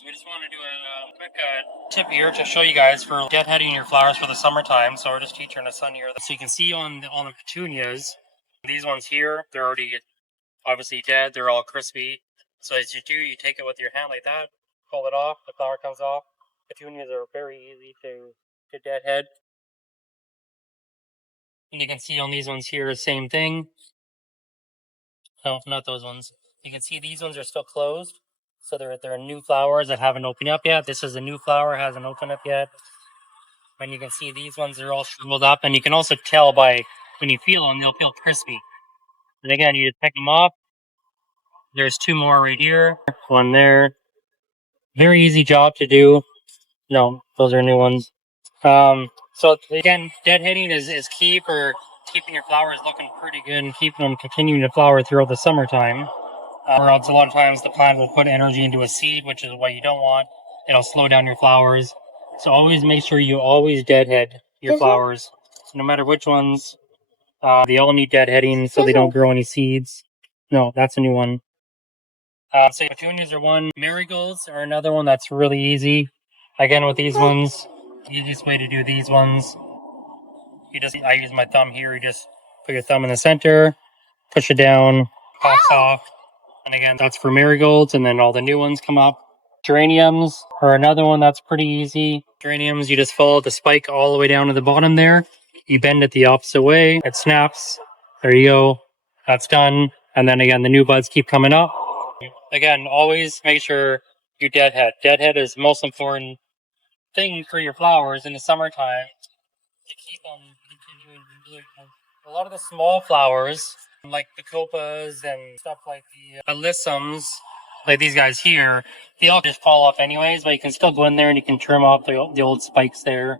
We just want to do a quick tip here to show you guys for deadheading your flowers for the summertime. So we're just teaching the sun here. So you can see on the petunias, these ones here, they're already obviously dead. They're all crispy. So as you do, you take it with your hand like that, pull it off, the flower comes off. Petunias are very easy to deadhead. And you can see on these ones here, same thing. No, not those ones. You can see these ones are still closed. So they're new flowers that haven't opened up yet. This is a new flower, hasn't opened up yet. And you can see these ones are all shriveled up. And you can also tell by when you feel them, they'll feel crispy. And again, you just pick them off. There's two more right here, one there. Very easy job to do. No, those are new ones. So again, deadheading is key for keeping your flowers looking pretty good and keeping them continuing to flower throughout the summertime. Or else a lot of times the plant will put energy into a seed, which is what you don't want. It'll slow down your flowers. So always make sure you always deadhead your flowers, no matter which ones. They all need deadheading so they don't grow any seeds. No, that's a new one. So petunias are one. Marigolds are another one that's really easy. Again, with these ones, the easiest way to do these ones, I use my thumb here. You just put your thumb in the center, push it down, pops off. And again, that's for marigolds, and then all the new ones come up. Geraniums are another one that's pretty easy. Geraniums, you just follow the spike all the way down to the bottom there. You bend it the opposite way. It snaps. There you go. That's done. And then again, the new buds keep coming up. Again, always make sure you deadhead. Deadhead is the most important thing for your flowers in the summertime to keep them continuing to bloom. A lot of the small flowers, like the copas and stuff like the alyssums, like these guys here, they all just fall off anyways, but you can still go in there and you can trim off the old spikes there,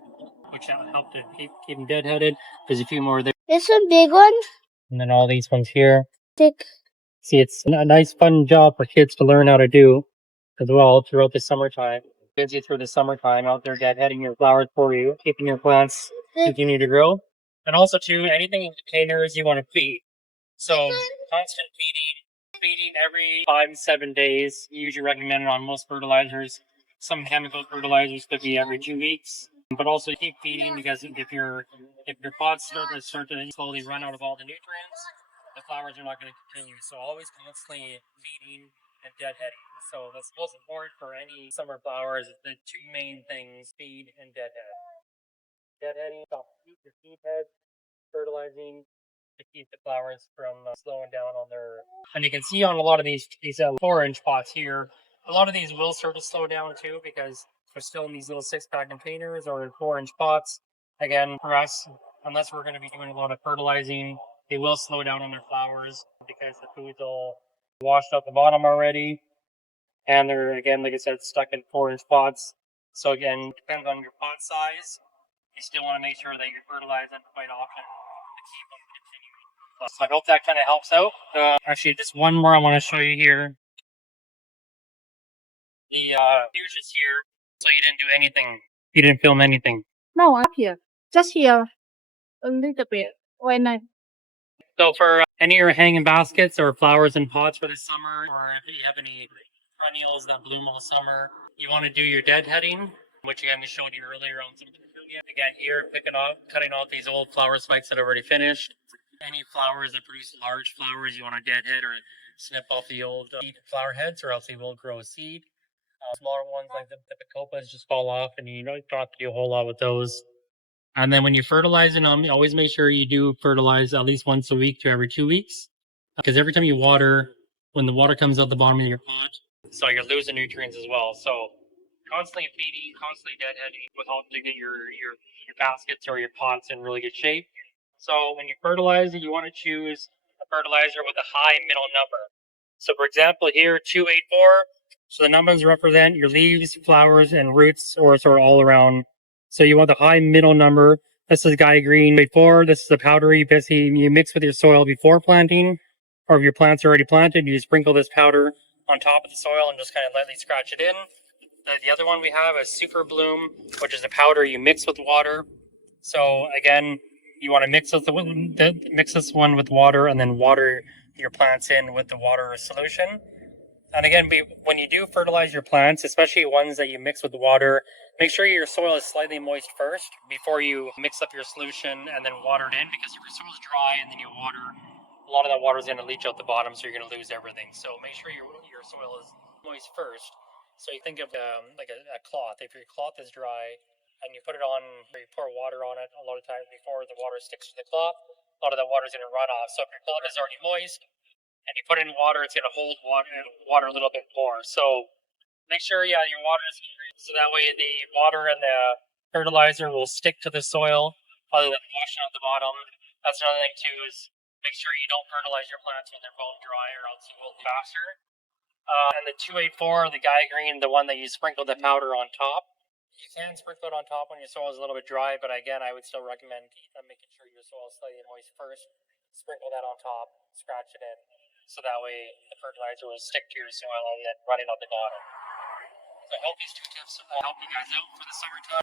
which will help to keep them deadheaded. There's a few more there. This one big one? And then all these ones here. Thick. See, it's a nice fun job for kids to learn how to do as well throughout the summertime. Gives you through the summertime out there deadheading your flowers for you, keeping your plants continue to grow. And also too, anything in containers you want to feed. So constant feeding every 5 to 7 days. Usually recommended on most fertilizers. Some chemical fertilizers could be every 2 weeks. But also keep feeding, because if your pots start to slowly run out of all the nutrients, the flowers are not going to continue. So always constantly feeding and deadheading. So that's most important for any summer flowers. The two main things: feed and deadhead. Deadheading, your feed head, fertilizing to keep the flowers from slowing down on their. And you can see on a lot of these 4-inch pots here, a lot of these will start to slow down too, because they're still in these little 6-pack containers or 4-inch pots. Again, for us, unless we're going to be doing a lot of fertilizing, they will slow down on their flowers because the food's all washed out the bottom already. And they're, again, like I said, stuck in 4-inch pots. So again, depends on your pot size. You still want to make sure that you fertilize them quite often to keep them continuing. So I hope that kind of helps out. Actually, just one more I want to show you here. The fuchsias here. So you didn't do anything. You didn't film anything. No, up here. Just here. A little bit. When I... So for any of your hanging baskets or flowers in pots for this summer, or if you have any perennials that bloom all summer, you want to do your deadheading, which again we showed you earlier on some Petunia. Again, here cutting off these old flower spikes that are already finished. Any flowers that produce large flowers, you want to deadhead or snip off the old flower heads, or else they will grow a seed. Smaller ones like the copas just fall off, and you don't have to do a whole lot with those. And then when you're fertilizing them, always make sure you do fertilize at least once a week to every 2 weeks. Because every time you water, when the water comes out the bottom of your pot, so you're losing nutrients as well. So constantly feeding, constantly deadheading will help to get your baskets or your pots in really good shape. So when you fertilize it, you want to choose a fertilizer with a high middle number. So for example, here 284. So the numbers represent your leaves, flowers, and roots, or sort of all around. So you want the high middle number. This is Guy Green 84. This is the powdery. Basically, you mix with your soil before planting, or if your plants are already planted, you sprinkle this powder on top of the soil and just kind of lightly scratch it in. The other one we have is Super Bloom, which is the powder you mix with water. So again, you want to mix this one with water, and then water your plants in with the water solution. And again, when you do fertilize your plants, especially ones that you mix with water, make sure your soil is slightly moist first before you mix up your solution and then water it in, because if your soil is dry and then you water, a lot of that water is going to leach out the bottom, so you're going to lose everything. So make sure your soil is moist first. So you think of like a cloth. If your cloth is dry and you put it on, or you pour water on it, a lot of times before the water sticks to the cloth, a lot of that water is going to run off. So if your cloth is already moist, and you put it in water, it's going to hold water a little bit more. So make sure, your water is so that way the water and the fertilizer will stick to the soil other than washing out the bottom. That's another thing too, is make sure you don't fertilize your plants when they're bone dry, or else you will faster. And the 284, the Guy Green, the one that you sprinkle the powder on top. You can sprinkle it on top when your soil is a little bit dry, but again, I would still recommend making sure your soil is slightly moist first. Sprinkle that on top, scratch it in, so that way the fertilizer will stick to your soil and then run it on the bottom. So I hope these 2 tips help you guys out for the summertime.